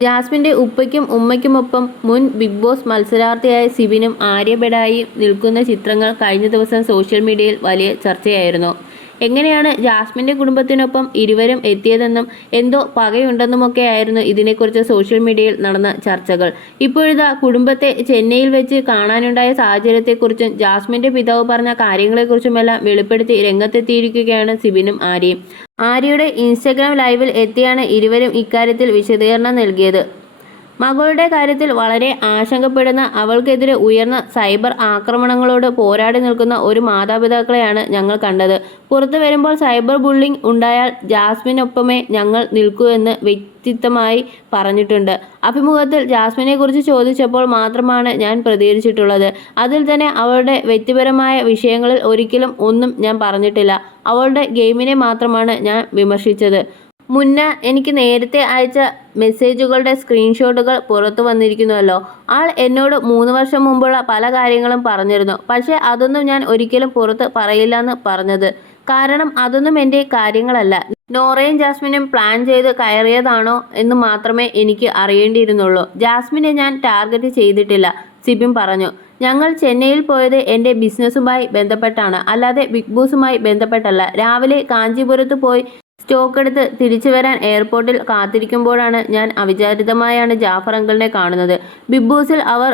ജാസ്മിന്റെ ഉപ്പയ്ക്കും ഉമ്മയ്ക്കുമൊപ്പം മുൻ big boss മത്സരാർത്ഥിയായ സിബിനും ആര്യബെഡായി നിൽക്കുന്ന ചിത്രങ്ങൾ കഴിഞ്ഞ ദിവസം സോഷ്യൽ മീഡിയയിൽ വലിയ ചർച്ചയായിരുന്നു. എങ്ങനെയാണ് ജാസ്മിന്റെ കുടുംബത്തിനൊപ്പം ഇരുവരും എത്തിയതെന്നും എന്തോ പകയുണ്ടെന്നുമൊക്കെ ആയിരുന്നു ഇതിനെക്കുറിച്ച് സോഷ്യൽ മീഡിയയിൽ നടന്ന ചർച്ചകൾ. ഇപ്പോഴിതാ കുടുംബത്തെ ചെന്നൈയിൽ വെച്ച് കാണാനുണ്ടായ സാഹചര്യത്തെക്കുറിച്ചും ജാസ്മിന്റെ പിതാവ് പറഞ്ഞ കാര്യങ്ങളെക്കുറിച്ചുമെല്ലാം വെളിപ്പെടുത്തി രംഗത്തെത്തിയിരിക്കുകയാണ് സിബിനും ആര്യയും. ആര്യയുടെ ഇൻസ്റ്റഗ്രാം ലൈവിൽ എത്തിയാണ് ഇരുവരും ഇക്കാര്യത്തിൽ വിശദീകരണം നൽകിയത്. മകളുടെ കാര്യത്തിൽ വളരെ ആശങ്കപ്പെടുന്ന അവൾക്കെതിരെ ഉയർന്ന സൈബർ ആക്രമണങ്ങളോട് പോരാടി നിൽക്കുന്ന ഒരു മാതാപിതാക്കളെയാണ് ഞങ്ങൾ കണ്ടത്. പുറത്തു വരുമ്പോൾ സൈബർ ബുള്ളിംഗ് ഉണ്ടായാൽ ജാസ്മിനൊപ്പമേ ഞങ്ങൾ നിൽക്കൂ എന്ന് വ്യക്തിത്വമായി പറഞ്ഞിട്ടുണ്ട്. അഭിമുഖത്തിൽ ജാസ്മിനെ കുറിച്ച് ചോദിച്ചപ്പോൾ മാത്രമാണ് ഞാൻ പ്രതികരിച്ചിട്ടുള്ളത്. അതിൽ തന്നെ അവളുടെ വ്യക്തിപരമായ വിഷയങ്ങളിൽ ഒരിക്കലും ഒന്നും ഞാൻ പറഞ്ഞിട്ടില്ല. അവളുടെ ഗെയിമിനെ മാത്രമാണ് ഞാൻ വിമർശിച്ചത്. മുന്ന എനിക്ക് നേരത്തെ അയച്ച മെസ്സേജുകളുടെ സ്ക്രീൻഷോട്ടുകൾ പുറത്തു വന്നിരിക്കുന്നുവല്ലോ. ആൾ എന്നോട് മൂന്ന് വർഷം മുമ്പുള്ള പല കാര്യങ്ങളും പറഞ്ഞിരുന്നു. പക്ഷേ അതൊന്നും ഞാൻ ഒരിക്കലും പുറത്ത് പറയില്ല എന്ന് പറഞ്ഞത്. കാരണം അതൊന്നും എന്റെ കാര്യങ്ങളല്ല. നോറയും ജാസ്മിനും പ്ലാൻ ചെയ്ത് കയറിയതാണോ എന്ന് മാത്രമേ എനിക്ക് അറിയേണ്ടിയിരുന്നുള്ളൂ. ജാസ്മിനെ ഞാൻ ടാർഗറ്റ് ചെയ്തിട്ടില്ല സിബിൻ പറഞ്ഞു. ഞങ്ങൾ ചെന്നൈയിൽ പോയത് എന്റെ ബിസിനസ്സുമായി ബന്ധപ്പെട്ടാണ്. അല്ലാതെ ബിഗ് ബോസുമായി ബന്ധപ്പെട്ടല്ല. രാവിലെ കാഞ്ചീപുരത്ത് പോയി സ്റ്റോക്ക് എടുത്ത് തിരിച്ചു വരാൻ എയർപോർട്ടിൽ കാത്തിരിക്കുമ്പോഴാണ് ഞാൻ അവിചാരിതമായാണ് ജാഫർ അങ്കിളിനെ കാണുന്നത്. ബിഗ് ബോസിൽ അവർ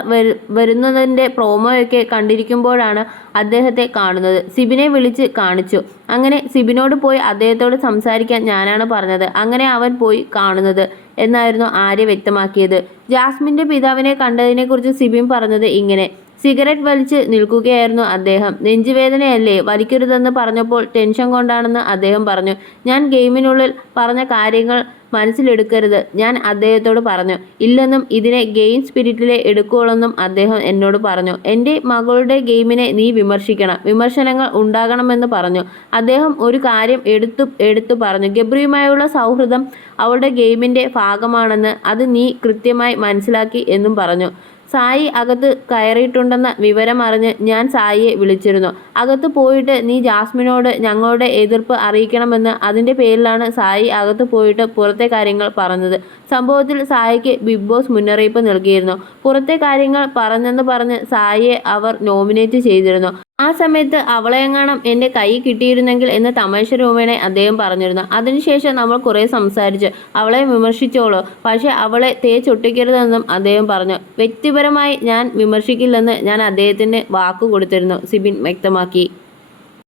വരുന്നതിന്റെ പ്രോമോയൊക്കെ കണ്ടിരിക്കുമ്പോഴാണ് അദ്ദേഹത്തെ കാണുന്നത്. സിബിനെ വിളിച്ച് കാണിച്ചു. അങ്ങനെ സിബിനോട് പോയി അദ്ദേഹത്തോട് സംസാരിക്കാൻ ഞാനാണ് പറഞ്ഞത്. അങ്ങനെ അവൻ പോയി കാണുന്നത് എന്നായിരുന്നു ആര്യ വ്യക്തമാക്കിയത്. ജാസ്മിന്റെ പിതാവിനെ കണ്ടതിനെക്കുറിച്ച് സിബിൻ പറഞ്ഞത് ഇങ്ങനെ. സിഗരറ്റ് വലിച്ച് നിൽക്കുകയായിരുന്നു അദ്ദേഹം. നെഞ്ചുവേദനയല്ലേ? വലിക്കരുതെന്ന് പറഞ്ഞപ്പോൾ ടെൻഷൻ കൊണ്ടാണെന്ന് അദ്ദേഹം പറഞ്ഞു. ഞാൻ ഗെയിമിനുള്ളിൽ പറഞ്ഞ കാര്യങ്ങൾ മനസ്സിലെടുക്കരുത്. ഞാൻ അദ്ദേഹത്തോട് പറഞ്ഞു. ഇല്ലെന്നും ഇതിനെ ഗെയിം സ്പിരിറ്റിലെ എടുക്കുകയുള്ളെന്നും അദ്ദേഹം എന്നോട് പറഞ്ഞു. എന്റെ മകളുടെ ഗെയിമിനെ നീ വിമർശിക്കണം. വിമർശനങ്ങൾ ഉണ്ടാകണമെന്ന് പറഞ്ഞു. അദ്ദേഹം ഒരു കാര്യം എടുത്തു എടുത്തു പറഞ്ഞു. ഗബ്രിയുമായുള്ള സൗഹൃദം അവളുടെ ഗെയിമിന്റെ ഭാഗമാണെന്ന് അത് നീ കൃത്യമായി മനസ്സിലാക്കി എന്നും പറഞ്ഞു. സായി അകത്ത് കയറിയിട്ടുണ്ടെന്ന വിവരം അറിഞ്ഞ് ഞാൻ സായിയെ വിളിച്ചിരുന്നു. അകത്ത് പോയിട്ട് നീ ജാസ്മിനോട് ഞങ്ങളുടെ എതിർപ്പ് അറിയിക്കണമെന്ന് അതിന്റെ പേരിലാണ് സായി അകത്ത് പോയിട്ട് പുറത്തെ കാര്യങ്ങൾ പറഞ്ഞത്. സംഭവത്തിൽ സായിക്ക് ബിഗ് ബോസ് മുന്നറിയിപ്പ് നൽകിയിരുന്നു. പുറത്തെ കാര്യങ്ങൾ പറഞ്ഞെന്ന് പറഞ്ഞ് സായിയെ അവർ നോമിനേറ്റ് ചെയ്തിരുന്നു. ആ സമയത്ത് അവളെങ്ങാണം എന്റെ കൈ കിട്ടിയിരുന്നെങ്കിൽ എന്ന് തമാശ രൂപേണെ അദ്ദേഹം പറഞ്ഞിരുന്നു. അതിനുശേഷം നമ്മൾ കുറേ സംസാരിച്ച്. അവളെ വിമർശിച്ചോളൂ. പക്ഷേ അവളെ തേച്ചൊട്ടിക്കരുതെന്നും അദ്ദേഹം പറഞ്ഞു. വ്യക്തിപരമായി ഞാൻ വിമർശിക്കില്ലെന്ന് ഞാൻ അദ്ദേഹത്തിന് വാക്കു കൊടുത്തിരുന്നു സിബിൻ വ്യക്തമാക്കി.